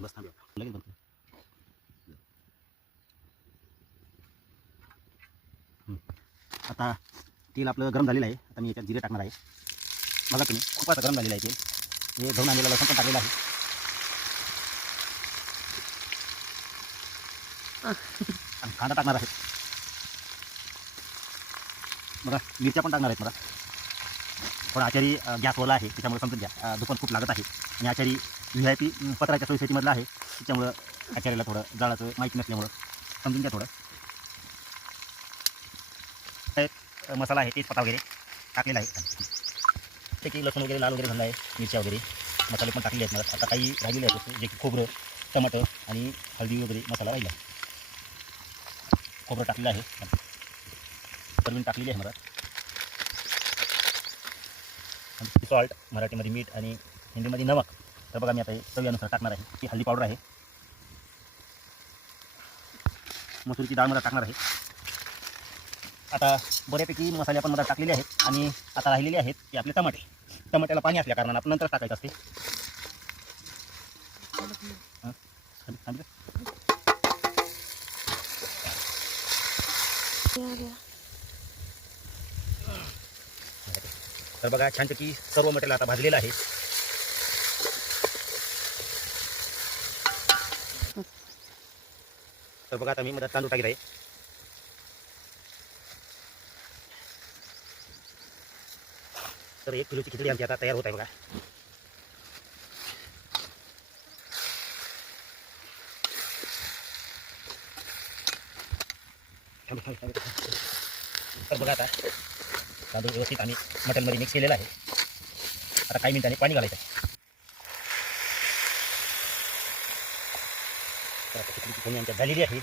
बस थांब लगेच बनतो. आता तेल आपलं गरम झालेलं आहे. आता मी याच्यात जिरे टाकणार आहे. बघा तुम्ही खूप आता गरम झालेलं आहे तेल. हे धरून आणलेलं लसूण पण टाकलेलं आहे. आणि कांदा टाकणार आहे. बघा मिरच्या पण टाकणार आहेत. मला थोडा आचारी गॅसवाला आहे त्याच्यामुळे समजून घ्या. दुकान खूप लागत आहे आणि आचारी VIP पत्राच्या सोसायटीमधला आहे त्याच्यामुळं आचार्याला थोडं जाळाचं माहिती नसल्यामुळं समजून घ्या. थोडं मसाला आहे तेजपत्ता वगैरे टाकलेला आहे. ते की लसूण वगैरे लाल वगैरे झालं आहे. मिरच्या वगैरे मसाले पण टाकले आहेत. मला आता काही राहिलेले आहेत जे की खोबरं टमाटर आणि हळदी वगैरे मसाला राहिला. खोबरं टाकलेलं आहे. परवीन टाकलेली आहे. मला सॉल्ट मराठीमध्ये मीठ आणि हिंदीमध्ये नमक. तर बघा मी आता चवीनुसार टाकणार आहे. ही हळदी पावडर आहे. मसूरची डाळ मला टाकणार आहे. आता बऱ्यापैकी मसाले आपण मला टाकलेले आहेत आणि आता राहिलेले आहेत की आपले टमाटे. टमाट्याला पाणी असल्या कारणानं आपण नंतर टाकायचं असते. तर बघा छानपैकी सर्व मटेरियल आता भाजलेलं आहे. तर बघा आता मी मधात तांदूळ टाकत आहे. तर 1 किलोची खिचडी आमची आता तयार होत आहे. बघा तर बघा आता तांदूळ व्यवस्थित आम्ही मटनमध्ये मिक्स केलेला आहे. आता काही मिनिटांनी पाणी घालायचं आहे. तर आता खिचडीची फोडणी आमच्यात झालेली आहे.